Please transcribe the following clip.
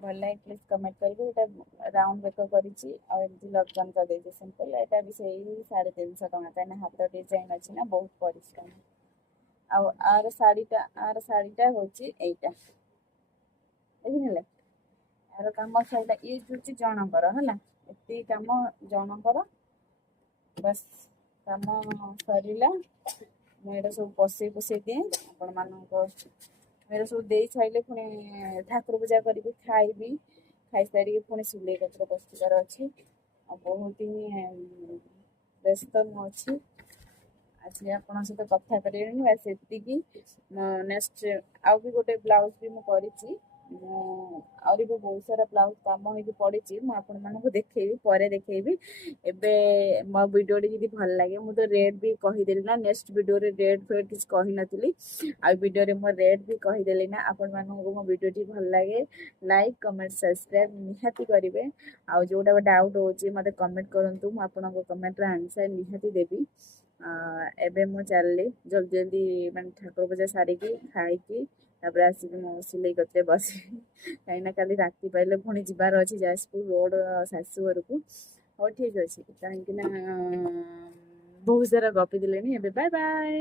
ଭଲ ଲାଗେ please comment କରିବେ। ଏଇଟା ରାଉଣ୍ଡ ବେକ କରିଛି ଆଉ ଏମିତି ଲଟକନ୍ କରିଦେଇଛି ସିମ୍ପଲ୍। ଏଇଟା ବି ସେଇ 350 ଟଙ୍କା, କାହିଁକିନା ହାତ ଡିଜାଇନ୍ ଅଛି ନା, ବହୁତ ପରିଶ୍ରମ। ଆଉ ଆର ଶାଢ଼ୀଟା ହେଉଛି ଏଇଟା, ଦେଖିଥିଲେ। ଆର କାମ ସରିଲା, ଇଏ ହେଉଛି ଜଣଙ୍କର ହେଲା, ଏତିକି କାମ ଜଣଙ୍କର। ବାସ୍ କାମ ସରିଲା। ମୁଁ ଏଇଟା ସବୁ ପଶେଇ ଦିଏ ଆପଣମାନଙ୍କ। ଏଇଟା ସବୁ ଦେଇ ସାରିଲେ ପୁଣି ଠାକୁର ପୂଜା କରିବି, ଖାଇବି, ଖାଇସାରିକି ପୁଣି ସିଲେଇ ପତ୍ର ବସିବାର ଅଛି। ଆଉ ବହୁତ ହିଁ ବ୍ୟସ୍ତ ମୁଁ ଅଛି। ଆଜି ଆପଣଙ୍କ ସହିତ କଥା କରିବିନି, ବାସ୍ ଏତିକି। ନେକ୍ସଟ ଆଉ ବି ଗୋଟେ ବ୍ଲାଉଜ ବି ମୁଁ କରିଛି। ମୁଁ ଆହୁରି ବି ବହୁତ ସାରା ବ୍ଲାଉଜ କାମ ହେଇକି ପଡ଼ିଛି, ମୁଁ ଆପଣମାନଙ୍କୁ ଦେଖେଇବି, ପରେ ଦେଖେଇବି। ଏବେ ମୋ ଭିଡ଼ିଓଟି ଯଦି ଭଲ ଲାଗେ, ମୁଁ ତ ରେଟ୍ ବି କହିଦେଲି ନା, ନେକ୍ସଟ ଭିଡ଼ିଓରେ ରେଟ୍ ଫେଟ୍ କିଛି କହିନଥିଲି, ଆଉ ଭିଡ଼ିଓରେ ମୋ ରେଟ୍ ବି କହିଦେଲି ନା। ଆପଣମାନଙ୍କୁ ମୋ ଭିଡ଼ିଓଟି ଭଲ ଲାଗେ, ଲାଇକ୍ କମେଣ୍ଟ ସବସ୍କ୍ରାଇବ୍ ନିହାତି କରିବେ। ଆଉ ଯୋଉଟା ଡାଉଟ୍ ହେଉଛି ମୋତେ କମେଣ୍ଟ କରନ୍ତୁ, ମୁଁ ଆପଣଙ୍କ କମେଣ୍ଟର ଆନ୍ସର ନିହାତି ଦେବି। ଏବେ ମୁଁ ଚାଲିଲି ଜଲ୍ଦି ମାନେ ଠାକୁର ପୂଜା ସାରିକି ଖାଇକି ତାପରେ ଆସିକି ମୁଁ ସିଲେଇ କତିରେ ବସିବି, କାହିଁକିନା କାଲି ରାତି ପାଇଲେ ପୁଣି ଯିବାର ଅଛି ଯାଜପୁର ରୋଡ଼ ଶାଶୁ ଘରକୁ। ହଉ ଠିକ୍ ଅଛି, କାହିଁକିନା ବହୁତ ସାରା ଗପି ଦେଲେଣି। ଏବେ ବାଏ ବାଏ।